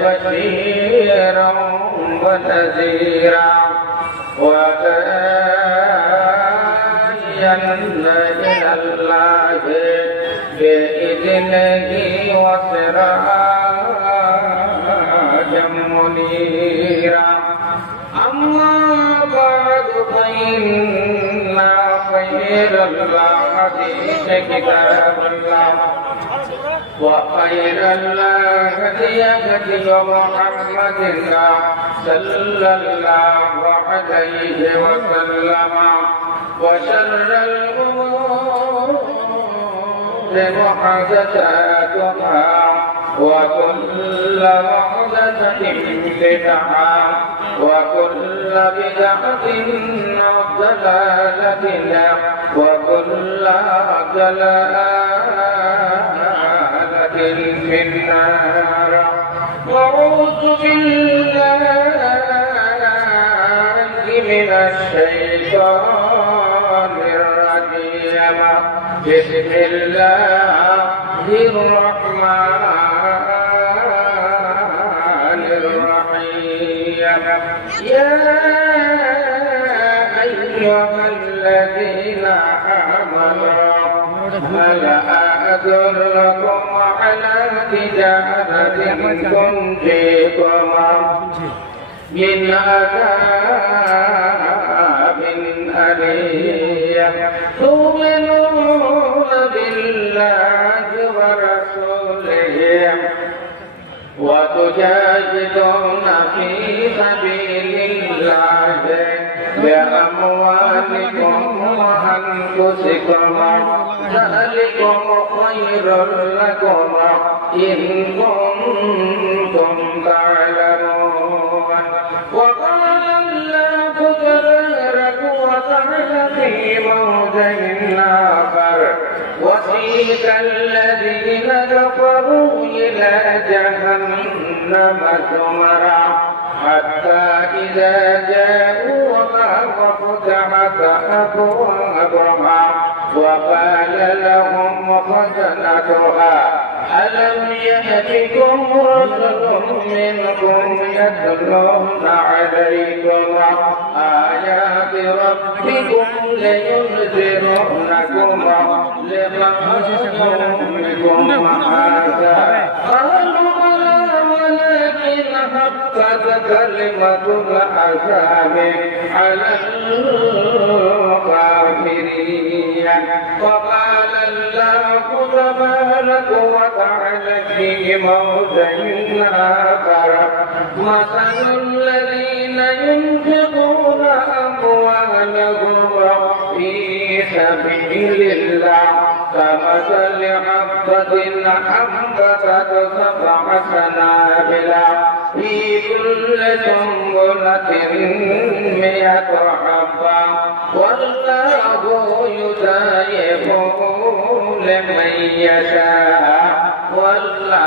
بشيرا ونذيرا وداعيا إلى الله بإذنه وسراجا منيرا أما بعد فإن خير الحديث كتاب الله وخير الهدي هدي محمد صلى الله عليه وسلم وشر الأمور محدثاتها وكل محدثة بدعة وكل بدعة ضلالة وكل في النار. أعوذ بالله من الشيطان الرجيم. بسم الله الرحمن الرحيم. يا أيها الذين آمنوا هل أدلكم تجارة تنجيكم من عذاب أليم تؤمنون بالله ورسوله وتجاهدون في سبيل الله بأموالكم وأنفسكم ذلكم خير لكم إن كنتم تعلمون. وقال الله تبارك وتعالى في موضع آخر وسيق الذين كفروا إلى جهنم زمرا حتى إذا جاءوها وفتحت أبوابها وقال لهم خزنتها. ألم يأتكم رسل منكم يتلون عليكم آيات ربكم لينذرونكم لقومكم هذا. قالوا حقت كلمة العذاب على الكافرين وقال الله تبارك وتعالى في موضع آخر مثل الذين ينفقون أموالهم في سبيل الله كمثل حبة أنبتت سبع سنابل في كل سنبلة مئة حبة والله يضاعف لمن يشاء والله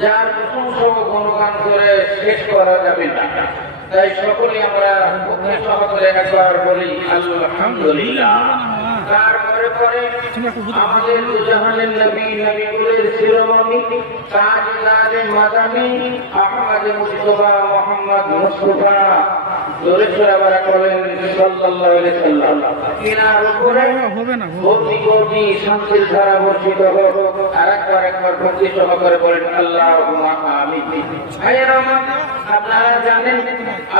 যার প্রশংসা গুণগান করে শেষ করা যাবে না। তাই সকলে আমরা একবার বলি, আলহামদুলিল্লাহ। তারপরে পরে আমাদের জাহানের নবী শান্তির ধারা বর্ষিত হোক আর একবার একবার ভক্তি সহকারে বলেন আল্লাহ আমিন। আপনারা জানেন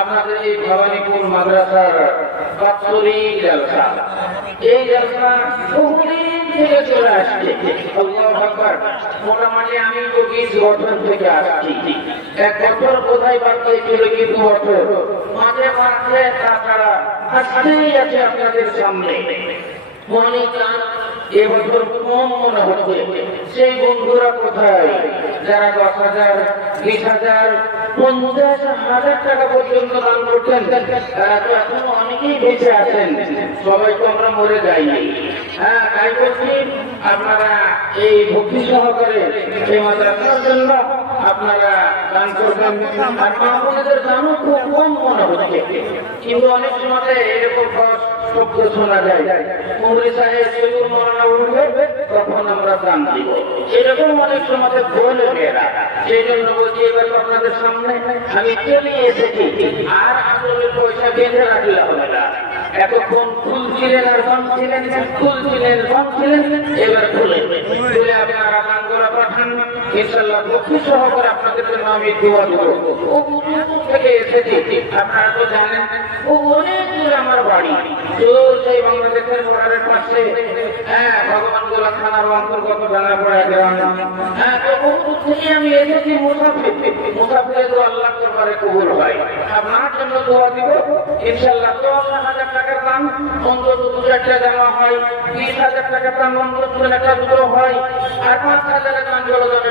আপনাদের এই ভবানীপুর মাদ্রাসার বাৎসরিক জলসা এই জলসা বহুদিন থেকে চলে আসছে। কোথায় বাকি ছিল কি বছর মাঝে মাঝে তাছাড়া আপনাদের সামনে। মনে চান এবছর কম মনে হচ্ছে? সেই বন্ধুরা কোথায়? যারা দশ হাজার, বিশ হাজার, পঞ্চাশ হাজার টাকা পর্যন্ত দান করতেন তারা অনেকেই বেঁচে আছেন। সবাই আমরা মরে যাইনি হ্যাঁ তাই আপনারা এই ভক্তি সহকারে এই আপনারা দান করবেন। আর মা বোনেদের খুব কম মনে হচ্ছে? কিন্তু অনেক সময় এরকম শব্দ শোনা যায়। তখন আমরা দান দিব। এরকম অনেক সময় বলে মেয়েরা। সেই জন্য বলছি, এবার আপনাদের সামনে আমি চলে এসেছি। আর আসলের পয়সা বেঁধে রাখলে হবে না। এতক্ষণ ফুল ছিলেন আর কম ছিলেন ফুল ছিলেন এবার খুলে খুলে আপনারা দান করে পাঠান। ইনশাল্লাহ ভক্তি সহকারে আপনাদের জন্য আমি দোয়া ও থেকে এসেছি। আপনারা তো জানেন, ও অনেক দূরে আমার বাড়ি। তো সেই বাংলাদেশের বর্ডারের পাশে। হ্যাঁ ভগবান গোলা থানার অন্তর্গত ডানা পড়া গ্রাম। হ্যাঁ আমি এসেছি মুসাফির। মুসাফিরে তো আল্লাহ দরবারে কবুল হয়। আপনার জন্য দোয়া দিব। ইনশাল্লাহ দশ হাজার টাকার দাম, অন্তত দু চারটা জামা হয়। বিশ হাজার টাকার দাম, অন্তত একটা দুটো হয়। আর পাঁচ হাজারের দাম তবে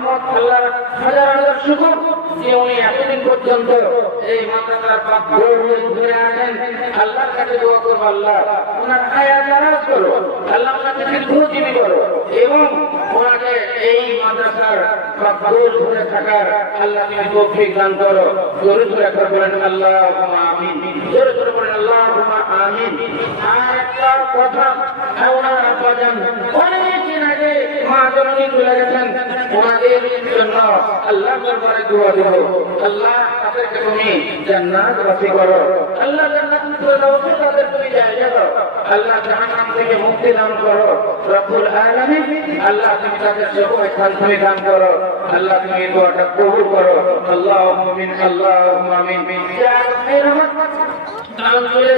রহমত হাজার হাজার শুকুর যে উনি এতদিন পর্যন্ত এই মাদ্রাসার পাক ঘুরে আছেন আল্লাহর কাছে দোয়া করব আল্লাহ ওনার আয়া দ্বারা করো আল্লাহ ওনাকে দীর্ঘজীবী করো। এবং ওনাকে এই মাদ্রাসার পাক ঘুরে থাকার আল্লাহ তুমি তৌফিক দান করো। জোরে জোরে করে আল্লাহ আমিন। জোরে জোরে বলেন আল্লাহ আমিন। আর একটা কথা ওনার আব্বাজান অনেকদিন আগে মা জননী চলে গেছেন। ওনাদের জন্য আল্লাহ দরবারে দোয়া দেব। আল্লাহ, তাদেরকে তুমি জান্নাত বাসী করো। আল্লাহ জান্নাত দাও, তাদের তুমি জায়গা দাও আল্লাহ জাহান্নাম থেকে মুক্তি দান করো। রব্বুল আলামিন, আল্লাহ তুমি তাদের রাব্বির রহমান দান চলে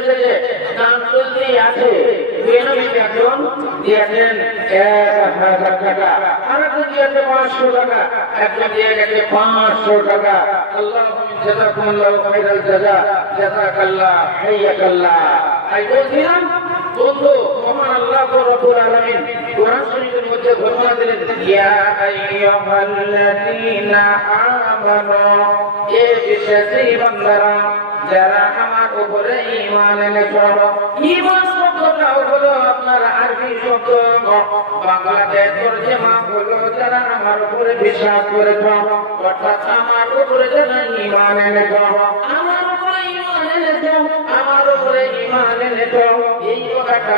টাকা। আর পাঁচশো টাকা। একজন টাকা। আল্লাহ জাজাকুমুল্লাহ খাইরাল জাজা জাজাকাল্লাহ হাইয়াকাল্লাহ আমি বলছিলাম, বন্ধু আল্লাহ রব্বুল আলামিন মধ্যে ঘোষণা দিলেন, ইয়া আইয়ুহাল্লাযীনা আমানু, এ বিশ্বাসী যারা আমার উপরে ঈমান এনেছো ইমান শব্দটা হলো আপনার আরবি শব্দ। বাংলাতে তর্জমা হলো যারা আমার উপরে বিশ্বাস করেছ, অর্থাৎ আমার উপরে যারা ঈমান এনেছো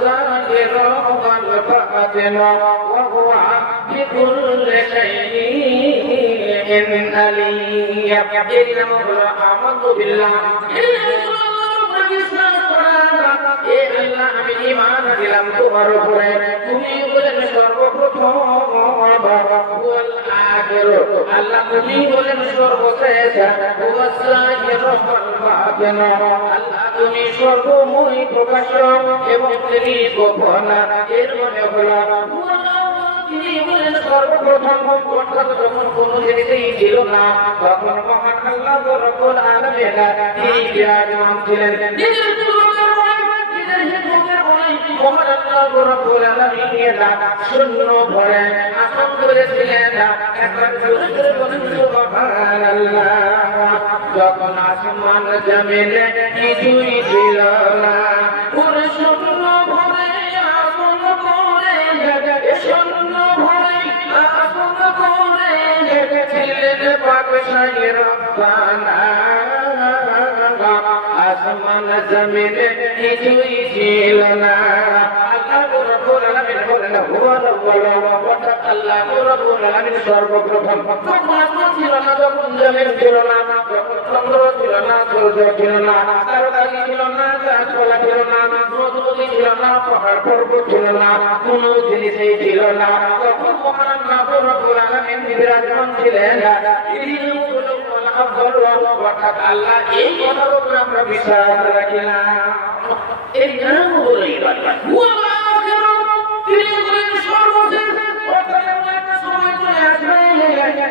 হুয়াল্লাহ হুয়াল্লাহ والسائر والباطن وهو بكل شيء عليم آمنت بالله আমি ইমান দিলাম তোমার উপরে তুমি বলেন সর্বপ্রথম আল্লাহ তুমি বলেন সর্বশেষ আল্লাহ তুমি সর্বময় প্রকাশ এবং তিনি গোপন এর মনে হলো সর্বপ্রথম যখন কোনো না যখন আসমান জমিনে কিছুই আসমান জমিন কিছুই ছিল না সর্বপ্রথম ছিল না যখন জমিন ছিল না চন্দ্র ছিল না সূর্য ছিল না তারকালি ছিল না গাছপালা ছিল না নদী ছিল না পাহাড় পর্বত ছিল না কোনো জিনিসই ছিল আল্লাহ এই কথার উপরে আমরা বিশ্বাস রাখি এই নাম হলো হুয়া আখির তিনি হলেন সর্বশেষ অর্থাৎ এমন একটা সময় চলে আসবে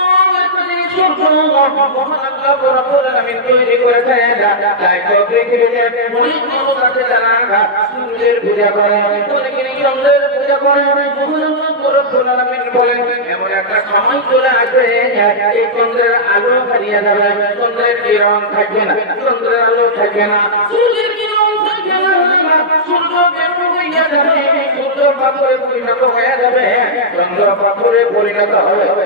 সূর্যের পূজা যাবে চন্দ্রের কিরণ থাকবে না পরিণত হয়ে যাবে চন্দ্র পাথরে পরিণত হবে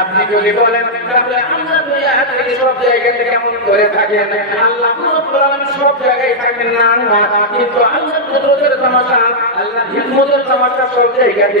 আপনি যদি বলেন সব আল্লাহ সব জায়গায় থাকেন না কিন্তু আল্লাহ সব জায়গাতে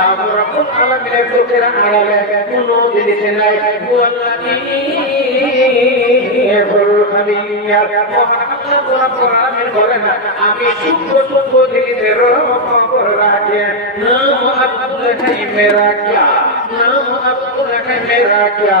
আল্লাহ রাব্বুল আলামিনের চোখের আড়ালে কোনো জিনিস নাই আমি সূক্ষ্ম সূক্ষ্ম জিনিসের খবর রাখে নাম মেরা ক্যা মেরা ক্যা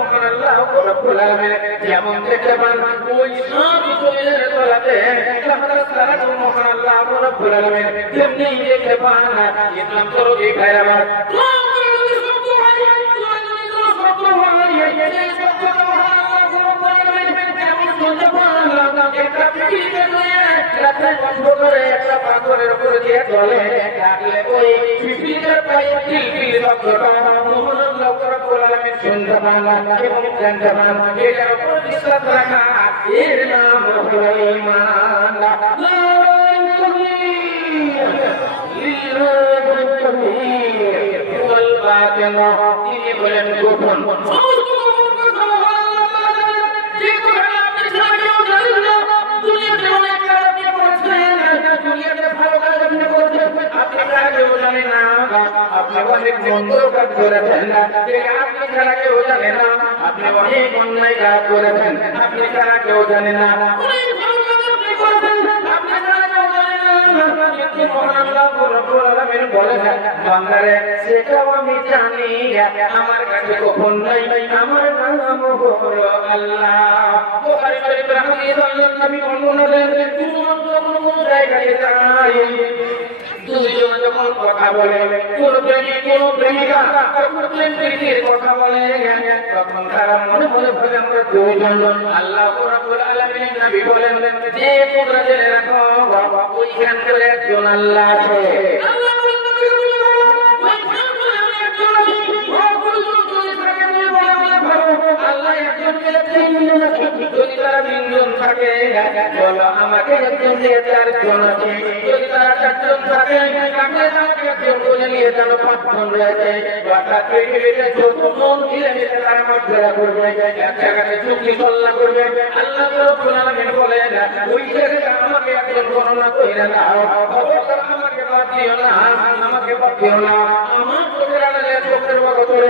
মহান আল্লাহ রব্বুল আলামিন যেমন দেখতে পান রাত্রির অন্ধকারে আমার সারা থেকে মহান আল্লাহ রব্বুল আলামিন দেখতে পান না এই পৃথিবীর উপরে মহান আল্লাহ রব্বুল আলামিন যেমন দেখতে পান ওই পৃথিবীতে পায়ে তিল সব জমিনের তলাতে আমরা সারা মহান আল্লাহ রব্বুল আলামিন তেমনি দেখতে পান না ইসলাম করো এই ভাইরা আমার তিনি বলেন, গোপন। আপনি অনেক মন্দ কাজ করেছেন আপনি ছাড়া কেউ জানে না আপনি অনেক অন্যায় কাজ করেছেন আপনি ছাড়া কেউ জানে না জানি আমার কাছে কখন নাই আমার নাম হলো আল্লাহ কথা বলে। কোন প্রেমিক, কোন প্রেমিকা যখন প্রেম প্রীতির কথা বলে। তখন তারা মনে মনে বলে আমরা আল্লাহ রাব্বুল আলামিন বলেন, যে জেনে রাখো, ওইখান করে একজন আল্লাহ আছে। যদি তারা তিনজন থাকে বলো আমাকে একজন দিয়ে চারজন আছে যদি তারা চারজন থাকে তাহলে আমাকে একজন বলে নিয়ে যেন পাঁচজন রয়েছে অর্থাৎ পৃথিবীতে চতুর্মন মিলেমিশে তারা মর্যাদা করবে এক জায়গাতে চুক্তি চল্লা করবে আল্লাহ রব্বুল আলামিন বলেন ওই জায়গায় আমাকে একজন গণনা করে দাও খবরদার আমাকে বাদ দিও না আমাকে বাদ দিও না। আমার চোখের আড়ালে চোখের মতো করে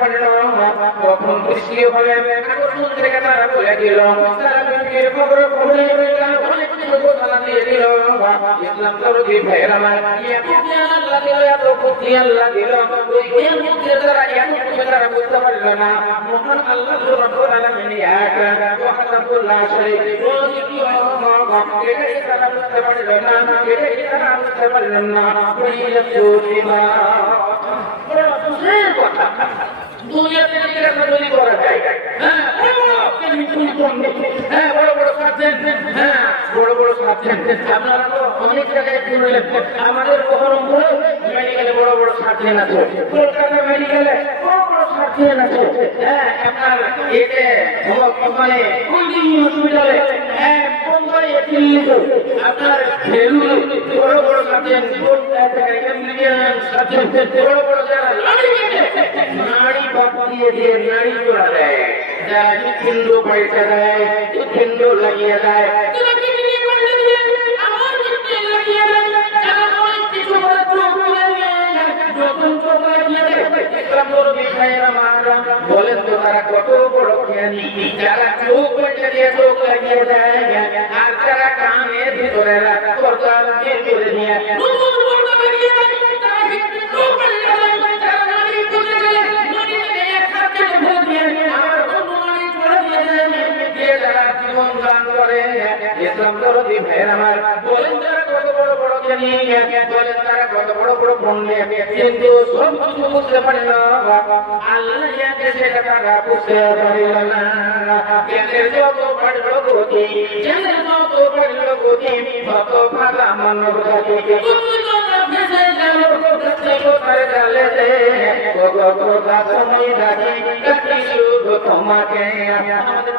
পারল কখন বৃষ্টি হবে আকর্ষণ থেকে তারা বলে দিল তারা পৃথিবীর খবর খবরে অনেক ঘোষণা দিয়ে দিল ইসলাম তরুকি ভাইয়ের আমার আল্লাহ দিল এত বুদ্ধি আল্লাহ দিল তারা এত তারা বুঝতে পারল না মহান আল্লাহ রব্বুল আলামিন এক ওয়াহদাতুল্লাহ শরীক তারা বুঝতে পারল না তারা বুঝতে পারল না দুনিয়াতে জিজ্ঞাসা যদি করা যায়। হ্যাঁ বড়। হ্যাঁ বড় বড় সাবজেক্ট হ্যাঁ বড় বড় সাবজেক্ট আপনারা তো অনেক জায়গায় শুনলেন আমাদের বহরমপুরে মেডিকেলে বড় বড় সার্জেন আছে। কলকাতা মেডিকেলে বড় বড় সার্জেন আছে। হ্যাঁ আপনার এতে মানে হ্যাঁ আপনার বড় বড় সার্জেন সার্জেন বড় বড় যারা নারী বাপ দিয়ে দিয়ে নারী জোড়া দেয় যারা হিন্দু পয়সা দেয় হিন্দু লাগিয়ে দেয় তোরা কি নিয়ে পড়লে দিয়ে আমার ভিতরে লাগিয়ে দেয় যারা অনেক কিছু বলে চোখ তুলে নিয়ে যায় যখন চোখ লাগিয়ে দেয় ইসলাম ধর্মী ভাইয়েরা মারা বলেন তো তারা কত বড় জ্ঞানী যারা চোখ পয়সা দিয়ে চোখ লাগিয়ে দেয় আর যারা কানের ভিতরে রাখা পর্দা বের করে নিয়ে ধর্মী ভাইয়েরা আমার। বলেন তারা কত বড় বড় আমাকে নিয়ে তারা কত বড় বড় বন্যে কিন্তু সব কিছু বুঝতে পারিল আল্লাহ ইয়াকে সেটা তারা বুঝতে পারিল না। জ্ঞানের যত বাড়ল গতি জ্ঞানের যত বাড়ল গতি, তত ভাগা মানব জাতি তুমি তো ভেসে গেল তারে জানলে যে গো গো গা তুমি ডাকি ডাকি শুধু তোমাকে আমাদের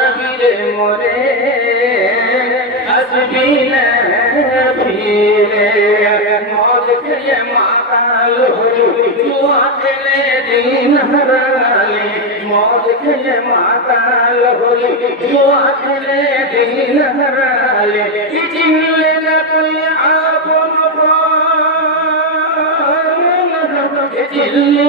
যাবি রে মরে আসবি না ফিরে। মদ মাতাল জুয়া খেলে দিন হারালে, মদ খেয়ে মাতাল জুয়া খেলে দিন হারালে। চিনলে না আপন চিনলে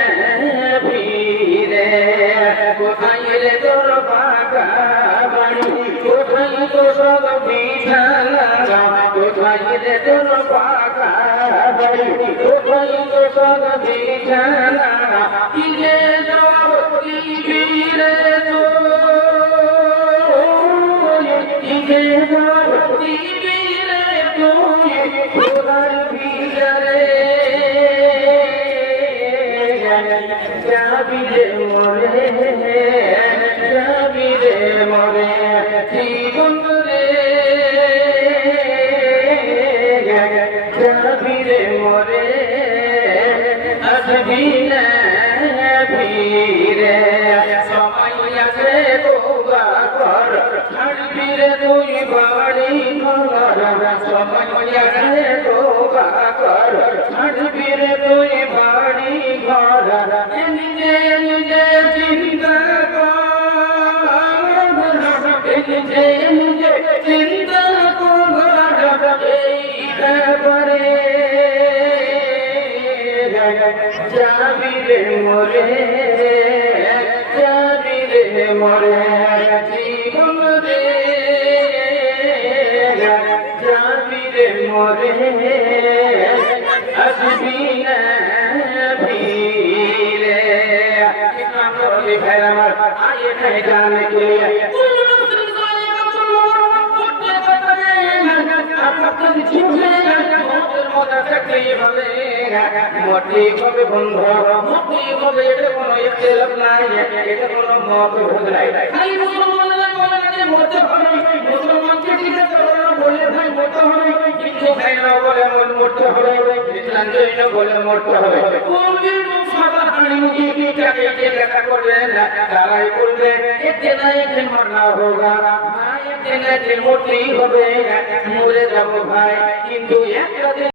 কোথায় তো সব বিছানা কোথায় রে তোর বাঁকা বাড়ি কোথায় তো সব বিছানা কি রে জবাব দিবি রে তুই কি রে জবাব দিবি রে মরে আসবি ফিরে। সময় তোবা কর ছাড়বি রে তুই বাড়ি ঘর। সময় আছে তোবা কর ছাড়বি রে তুই বাড়ি ঘর। নিজে নিজে চিন্তা কর। নিজে নিজে যাবি রে মরে যাবি রে মরে জীবন রে। যাবি রে মরে আসবি না ফিরে। ভাই আমার আয়ে জানে কে মোটি হবে বন্ধ মোটি হবে এটা কোনো ইখতিলাফ নাই এটা কোনো মত নাই খালি মুসলমানরা বলে যে মত হবে মুসলমানকে জিজ্ঞেস করো বলে ভাই মত হবে কিন্তু ভাই না বলে আমার হবে ইসলাম জৈন বলে মরতে হবে কোনদিন সাদা হানি কি টাকে যে দেখা করবে না তারাই বলবে এতে না এতে মরনা হোগা ভাই এতে না এতে মরতেই হবে মরে যাব ভাই কিন্তু একটা